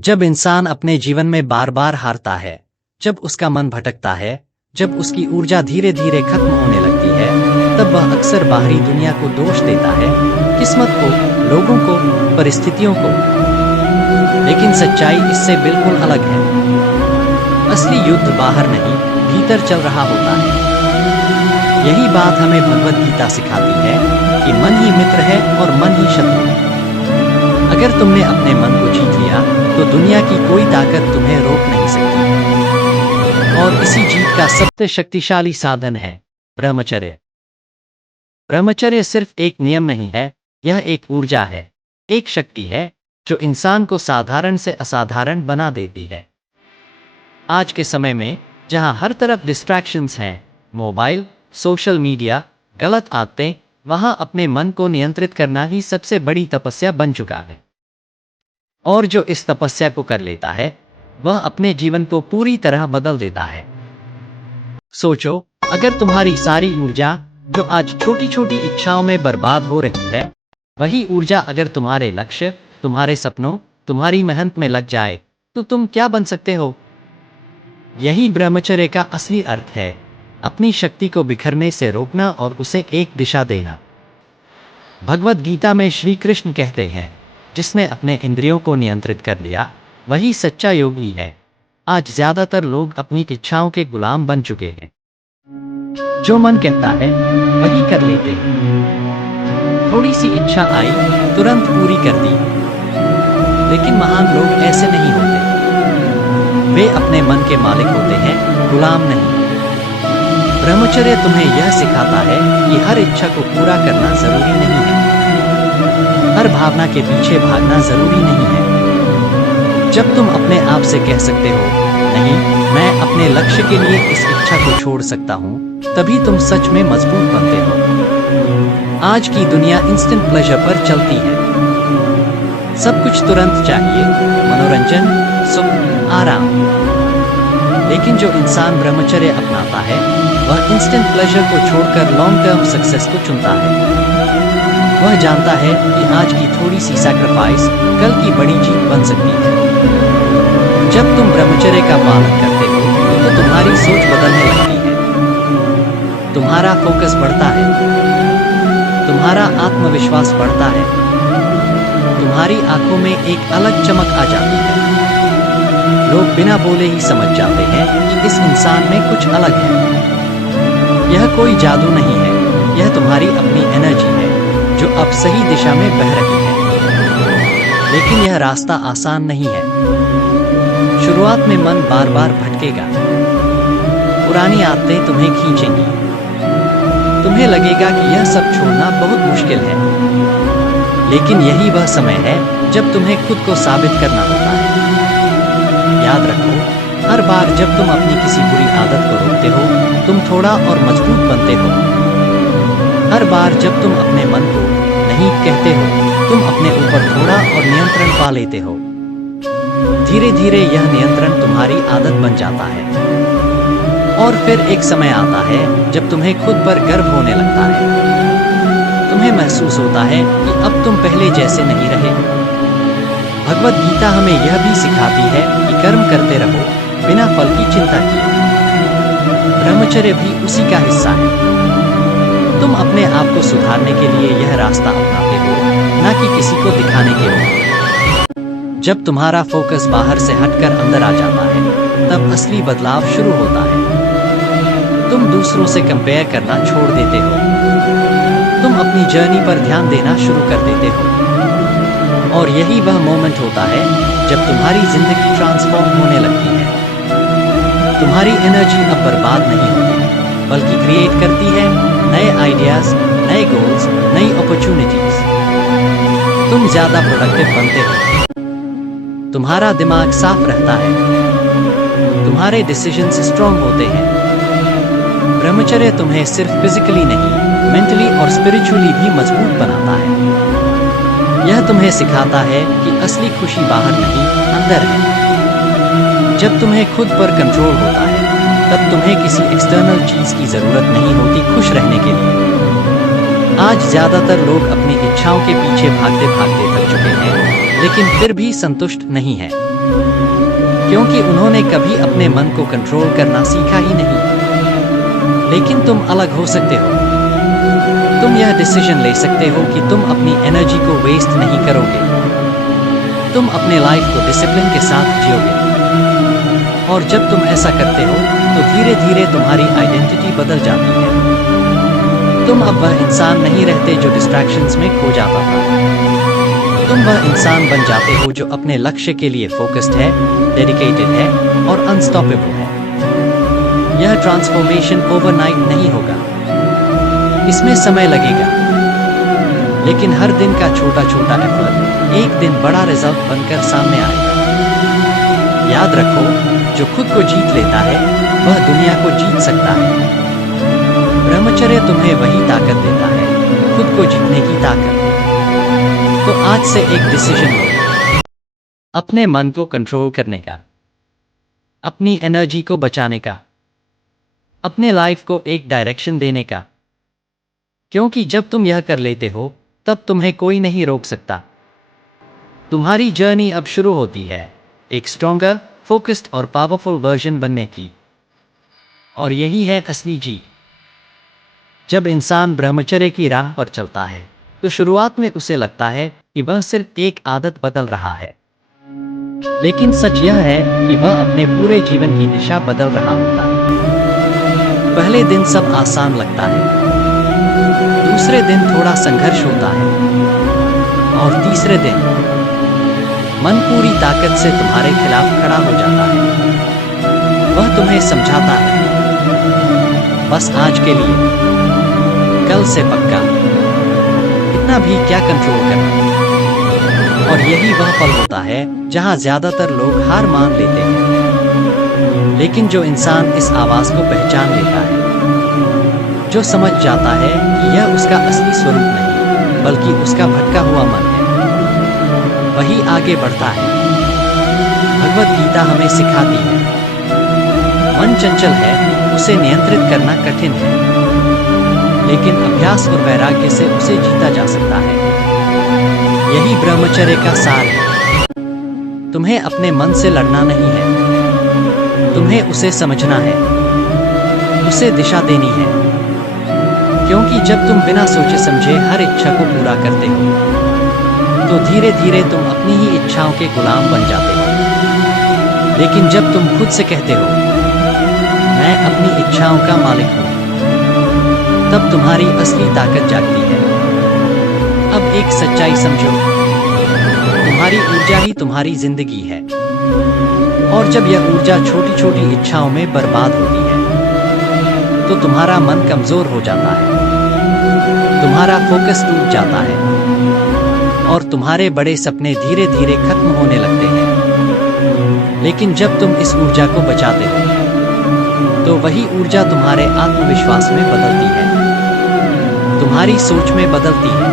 जब इंसान अपने जीवन में बार बार हारता है, जब उसका मन भटकता है, जब उसकी ऊर्जा धीरे धीरे खत्म होने लगती है, तब वह अक्सर बाहरी दुनिया को दोष देता है, किस्मत को, लोगों को, परिस्थितियों को। लेकिन सच्चाई इससे बिल्कुल अलग है। असली युद्ध बाहर नहीं, भीतर चल रहा होता है। यही बात हमें भगवद गीता सिखाती है कि मन ही मित्र है और मन ही शत्रु। अगर तुमने अपने मन को जीत लिया तो दुनिया की कोई ताकत तुम्हें रोक नहीं सकती। और इसी जीत का सबसे शक्तिशाली साधन है ब्रह्मचर्य। ब्रह्मचर्य सिर्फ एक नियम नहीं है, यह एक ऊर्जा है, एक शक्ति है जो इंसान को साधारण से असाधारण बना देती है। आज के समय में जहां हर तरफ डिस्ट्रैक्शंस हैं, मोबाइल, सोशल मीडिया, गलत आदतें, वहां अपने मन को नियंत्रित करना ही सबसे बड़ी तपस्या बन चुका है। और जो इस तपस्या को कर लेता है, वह अपने जीवन को पूरी तरह बदल देता है। सोचो, अगर तुम्हारी सारी ऊर्जा जो आज छोटी छोटी इच्छाओं में बर्बाद हो रही है, वही ऊर्जा अगर तुम्हारे लक्ष्य, तुम्हारे सपनों, तुम्हारी मेहनत में लग जाए, तो तुम क्या बन सकते हो? यही ब्रह्मचर्य का असली अर्थ है, अपनी शक्ति को बिखरने से रोकना और उसे एक दिशा देना। भगवद गीता में श्री कृष्ण कहते हैं, जिसने अपने इंद्रियों को नियंत्रित कर लिया, वही सच्चा योगी है। आज ज्यादातर लोग अपनी इच्छाओं के गुलाम बन चुके हैं। जो मन कहता है वही कर लेते हैं। थोड़ी सी इच्छा आई, तुरंत पूरी कर दी। लेकिन महान लोग ऐसे नहीं होते। वे अपने मन के मालिक होते हैं, गुलाम नहीं। ब्रह्मचर्य तुम्हें यह सिखाता है कि हर इच्छा को पूरा करना जरूरी नहीं है। हर भावना के पीछे भागना जरूरी नहीं है। जब तुम अपने आप से कह सकते हो, नहीं, मैं अपने लक्ष्य के लिए इस इच्छा को छोड़ सकता हूँ, तभी तुम सच में मजबूत बनते हो। आज की दुनिया इंस्टेंट प्लेजर पर चलती है। सब कुछ तुरंत चाहिए, मनोरंजन, सुख, आराम। लेकिन जो इंसान ब्रह्मचर्य अपनाता है, वह इंस्टेंट प्लेजर को छोड़कर लॉन्ग टर्म सक्सेस को चुनता है। वह जानता है कि आज की थोड़ी सी सैक्रिफाइस कल की बड़ी जीत बन सकती है। जब तुम ब्रह्मचर्य का पालन करते हो तो तुम्हारी सोच बदलने लगती है। तुम्हारा फोकस बढ़ता है, तुम्हारा आत्मविश्वास बढ़ता है, तुम्हारी आंखों में एक अलग चमक आ जाती है। लोग बिना बोले ही समझ जाते हैं कि इस इंसान में कुछ अलग है। यह कोई जादू नहीं है, यह तुम्हारी अपनी एनर्जी है जो अब सही दिशा में बह रही है। लेकिन यह रास्ता आसान नहीं है। शुरुआत में मन बार बार भटकेगा। पुरानी आदतें तुम्हें खींचेंगी। तुम्हें लगेगा कि यह सब छोड़ना बहुत मुश्किल है। लेकिन यही वह समय है जब तुम्हें खुद को साबित करना होता है। याद रखो, हर बार जब तुम अपनी किसी बुरी आदत को रोकते हो, तुम थोड़ा और मजबूत बनते हो। हर बार जब तुम अपने मन को नहीं कहते हो, तुम अपने ऊपर थोड़ा और नियंत्रण पा लेते हो। धीरे धीरे यह नियंत्रण तुम्हारी आदत बन जाता है। और फिर एक समय आता है जब तुम्हें खुद पर गर्व होने लगता है। तुम्हें महसूस होता है कि अब तुम पहले जैसे नहीं रहे। भगवद गीता हमें यह भी सिखाती है कि कर्म करते रहो, बिना फल की चिंता किए। ब्रह्मचर्य भी उसी का हिस्सा है। तुम अपने आप को सुधारने के लिए यह रास्ता अपनाते हो, न कि किसी को दिखाने के लिए। जब तुम्हारा फोकस बाहर से हटकर अंदर आ जाता है, तब असली बदलाव शुरू होता है। तुम दूसरों से कंपेयर करना छोड़ देते हो। तुम अपनी जर्नी पर ध्यान देना शुरू कर देते हो। और यही वह मोमेंट होता है जब तुम्हारी जिंदगी ट्रांसफॉर्म होने लगती है। तुम्हारी एनर्जी अब बर्बाद नहीं होती, बल्कि क्रिएट करती है नए आइडियाज, नए गोल्स, नई अपॉर्चुनिटीज। तुम ज्यादा प्रोडक्टिव बनते हो। तुम्हारा दिमाग साफ रहता है। तुम्हारे डिसीजंस स्ट्रांग होते हैं। ब्रह्मचर्य तुम्हें सिर्फ फिजिकली नहीं, मेंटली और स्पिरिचुअली भी मजबूत बनाता है। यह तुम्हें सिखाता है कि असली खुशी बाहर नहीं, अंदर है। जब तुम्हें खुद पर कंट्रोल होता है, तब तुम्हें किसी एक्सटर्नल चीज की जरूरत नहीं होती खुश रहने के लिए। आज ज्यादातर लोग अपनी इच्छाओं के पीछे भागते भागते थक चुके हैं। लेकिन फिर भी संतुष्ट नहीं है, क्योंकि उन्होंने कभी अपने मन को कंट्रोल करना सीखा ही नहीं। लेकिन तुम अलग हो सकते हो। तुम यह डिसीजन ले सकते हो कि तुम अपनी एनर्जी को वेस्ट नहीं करोगे। तुम अपने लाइफ को डिसिप्लिन के साथ जियोगे। और जब तुम ऐसा करते हो तो धीरे धीरे तुम्हारी आइडेंटिटी बदल जाती है। तुम अब वह इंसान नहीं रहते जो डिस्ट्रैक्शंस में खो जाता था। तुम वह इंसान बन जाते हो जो अपने लक्ष्य के लिए फोकस्ड है, डेडिकेटेड है और अनस्टॉपेबल है। यह ट्रांसफॉर्मेशन ओवरनाइट नहीं होगा। इसमें समय लगेगा, लेकिन हर दिन का छोटा छोटा एफर्ट एक दिन बड़ा रिजल्ट बनकर सामने आएगा। याद रखो, जो खुद को जीत लेता है वह दुनिया को जीत सकता है। ब्रह्मचर्य तुम्हें वही ताकत देता है, खुद को जीतने की ताकत। तो आज से एक डिसीजन लो, अपने मन को कंट्रोल करने का, अपनी एनर्जी को बचाने का, अपने लाइफ को एक डायरेक्शन देने का। क्योंकि जब तुम यह कर लेते हो तब तुम्हें कोई नहीं रोक सकता। तुम्हारी जर्नी अब शुरू होती है एक स्ट्रॉन्गर, फोकस्ड और पावरफुल वर्जन बनने की। और यही है असली जीत। जब इंसान ब्रह्मचर्य की राह पर चलता है तो शुरुआत में उसे लगता है कि वह सिर्फ एक आदत बदल रहा है, लेकिन सच यह है कि वह अपने पूरे जीवन की दिशा बदल रहा होता है। पहले दिन सब आसान लगता है, दूसरे दिन थोड़ा संघर्ष होता है, और तीसरे दिन मन पूरी ताकत से तुम्हारे खिलाफ खड़ा हो जाता है। वह तुम्हें समझाता है, बस आज के लिए, कल से पक्का, इतना भी क्या कंट्रोल करना। और यही वह पल होता है जहां ज्यादातर लोग हार मान लेते हैं। लेकिन जो इंसान इस आवाज को पहचान लेता है, जो समझ जाता है कि यह उसका असली स्वरूप नहीं बल्कि उसका भटका हुआ मन है, वही आगे बढ़ता है। भगवत गीता हमें सिखाती है, मन चंचल है, उसे नियंत्रित करना कठिन है, लेकिन अभ्यास और वैराग्य से उसे जीता जा सकता है। यही ब्रह्मचर्य का सार है। तुम्हें अपने मन से लड़ना नहीं है, तुम्हें उसे समझना है, उसे दिशा देनी है। क्योंकि जब तुम बिना सोचे समझे हर इच्छा को पूरा करते हो तो धीरे धीरे तुम अपनी ही इच्छाओं के गुलाम बन जाते हो। लेकिन जब तुम खुद से कहते हो, मैं अपनी इच्छाओं का मालिक हूं, तब तुम्हारी असली ताकत जागती है। अब एक सच्चाई समझो, तुम्हारी ऊर्जा ही तुम्हारी जिंदगी है। और जब यह ऊर्जा छोटी छोटी इच्छाओं में बर्बाद होती है तो तुम्हारा मन कमजोर हो जाता है, तुम्हारा फोकस टूट जाता है और तुम्हारे बड़े सपने धीरे धीरे खत्म होने लगते हैं। लेकिन जब तुम इस ऊर्जा को बचाते हो तो वही ऊर्जा तुम्हारे आत्मविश्वास में बदलती है, तुम्हारी सोच में बदलती है,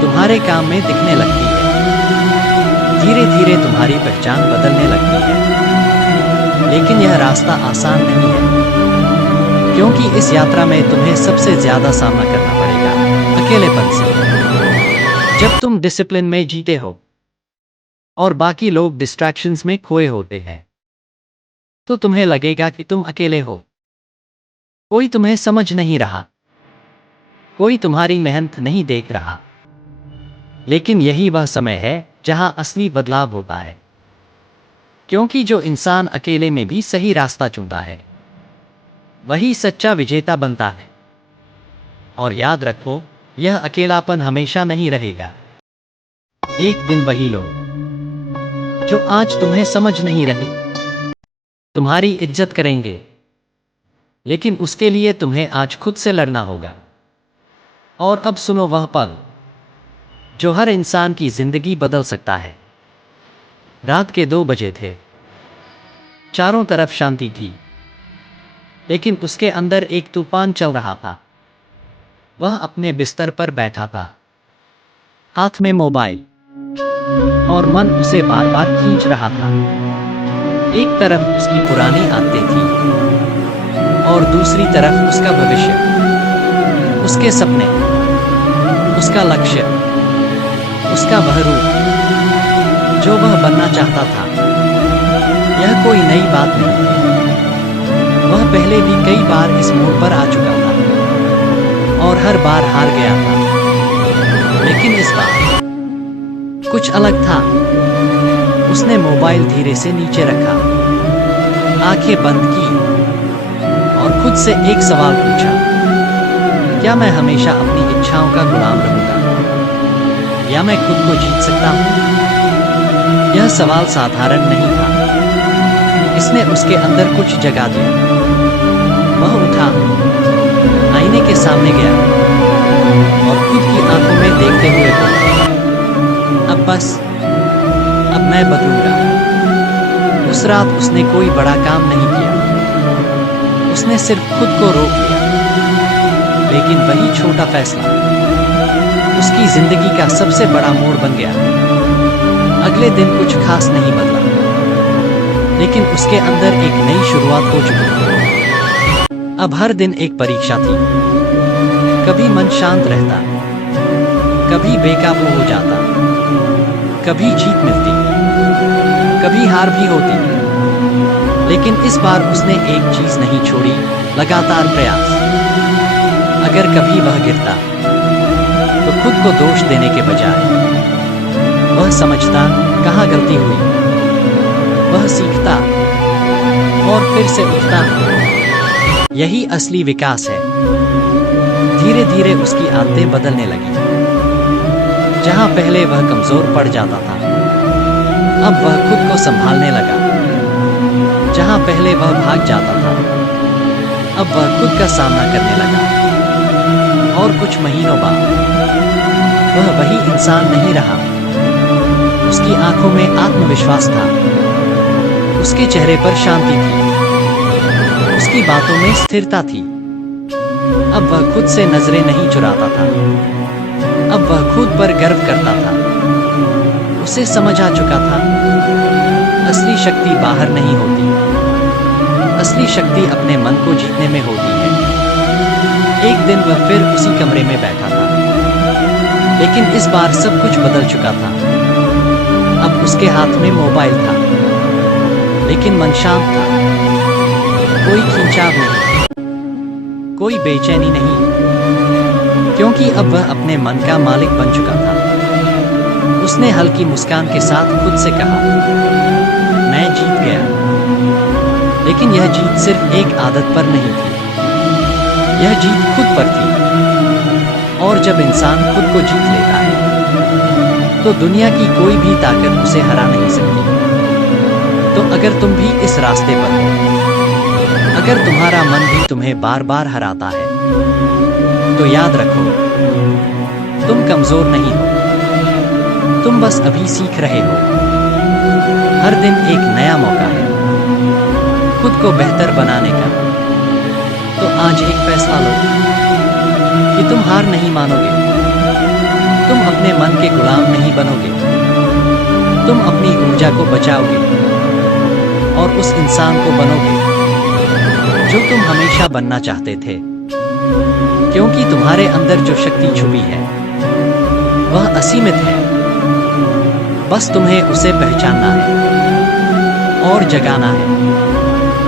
तुम्हारे काम में दिखने लगती है। धीरे धीरे तुम्हारी पहचान बदलने लगती है। लेकिन यह रास्ता आसान नहीं है, क्योंकि इस यात्रा में तुम्हें सबसे ज्यादा सामना करना पड़ेगा अकेलेपन से। जब तुम डिसिप्लिन में जीते हो और बाकी लोग डिस्ट्रैक्शंस में खोए होते हैं तो तुम्हें लगेगा कि तुम अकेले हो। कोई तुम्हें समझ नहीं रहा, कोई तुम्हारी मेहनत नहीं देख रहा। लेकिन यही वह समय है जहां असली बदलाव होता है, क्योंकि जो इंसान अकेले में भी सही रास्ता चुनता है वही सच्चा विजेता बनता है। और याद रखो, यह अकेलापन हमेशा नहीं रहेगा। एक दिन वही लोग जो आज तुम्हें समझ नहीं रहे तुम्हारी इज्जत करेंगे, लेकिन उसके लिए तुम्हें आज खुद से लड़ना होगा। और अब सुनो वह पल जो हर इंसान की जिंदगी बदल सकता है। रात के 2 बजे थे, चारों तरफ शांति थी, लेकिन उसके अंदर एक तूफान चल रहा था। वह अपने बिस्तर पर बैठा था, हाथ में मोबाइल, और मन उसे बार बार खींच रहा था। एक तरफ उसकी पुरानी आदतें थी और दूसरी तरफ उसका भविष्य, उसके सपने, उसका लक्ष्य, उसका वह रूप जो वह बनना चाहता था। यह कोई नई बात नहीं थी। वह पहले भी कई बार इस मोड़ पर आ चुका था और हर बार हार गया था। लेकिन इस बार कुछ अलग था। उसने मोबाइल धीरे से नीचे रखा, आंखें बंद की और खुद से एक सवाल पूछा, क्या मैं हमेशा अपनी इच्छाओं का गुलाम रहूंगा या मैं खुद को जीत सकता हूं? यह सवाल साधारण नहीं था। इसने उसके अंदर कुछ जगा दिया। वह उठा, आईने के सामने गया और खुद की आंखों में देखते हुए बोला, अब बस, अब मैं बदलूंगा। उस रात उसने कोई बड़ा काम नहीं किया। उसने सिर्फ खुद को रोक लिया। लेकिन वही छोटा फैसला उसकी जिंदगी का सबसे बड़ा मोड़ बन गया। अगले दिन कुछ खास नहीं बदला, लेकिन उसके अंदर एक नई शुरुआत हो चुकी थी। अब हर दिन एक परीक्षा थी। कभी मन शांत रहता, कभी बेकाबू हो जाता, कभी जीत मिलती, कभी हार भी होती। लेकिन इस बार उसने एक चीज नहीं छोड़ी, लगातार प्रयास। अगर कभी वह गिरता तो खुद को दोष देने के बजाय वह समझता कहाँ गलती हुई। वह सीखता और फिर से उठता। यही असली विकास है। धीरे धीरे उसकी आदतें बदलने लगी। जहां पहले वह कमजोर पड़ जाता था, अब वह खुद को संभालने लगा। जहां पहले वह भाग जाता था, अब वह खुद का सामना करने लगा। और कुछ महीनों बाद वह वही इंसान नहीं रहा। उसकी आंखों में आत्मविश्वास था, उसके चेहरे पर शांति थी, उसकी बातों में स्थिरता थी। अब वह खुद से नजरें नहीं चुराता था। अब वह खुद पर गर्व करता था। उसे समझ आ चुका था, असली शक्ति बाहर नहीं होती, असली शक्ति अपने मन को जीतने में होती है। एक दिन वह फिर उसी कमरे में बैठा था, लेकिन इस बार सब कुछ बदल चुका था। अब उसके हाथ में मोबाइल था, लेकिन मन शांत था। कोई खिंचाव नहीं, कोई बेचैनी नहीं, क्योंकि अब वह अपने मन का मालिक बन चुका था। उसने हल्की मुस्कान के साथ खुद से कहा, मैं जीत गया। लेकिन यह जीत सिर्फ एक आदत पर नहीं थी, यह जीत खुद पर थी। और जब इंसान खुद को जीत लेता है, तो दुनिया की कोई भी ताकत उसे हरा नहीं सकती। तो अगर तुम भी इस रास्ते पर हो, अगर तुम्हारा मन भी तुम्हें बार बार हराता है, तो याद रखो, तुम कमजोर नहीं हो, तुम बस अभी सीख रहे हो। हर दिन एक नया मौका है खुद को बेहतर बनाने का। तो आज एक फैसला लो कि तुम हार नहीं मानोगे, तुम अपने मन के गुलाम नहीं बनोगे, तुम अपनी ऊर्जा को बचाओगे और उस इंसान को बनोगे जो तुम हमेशा बनना चाहते थे। क्योंकि तुम्हारे अंदर जो शक्ति छुपी है, वह असीमित है। बस तुम्हें उसे पहचानना है और जगाना है।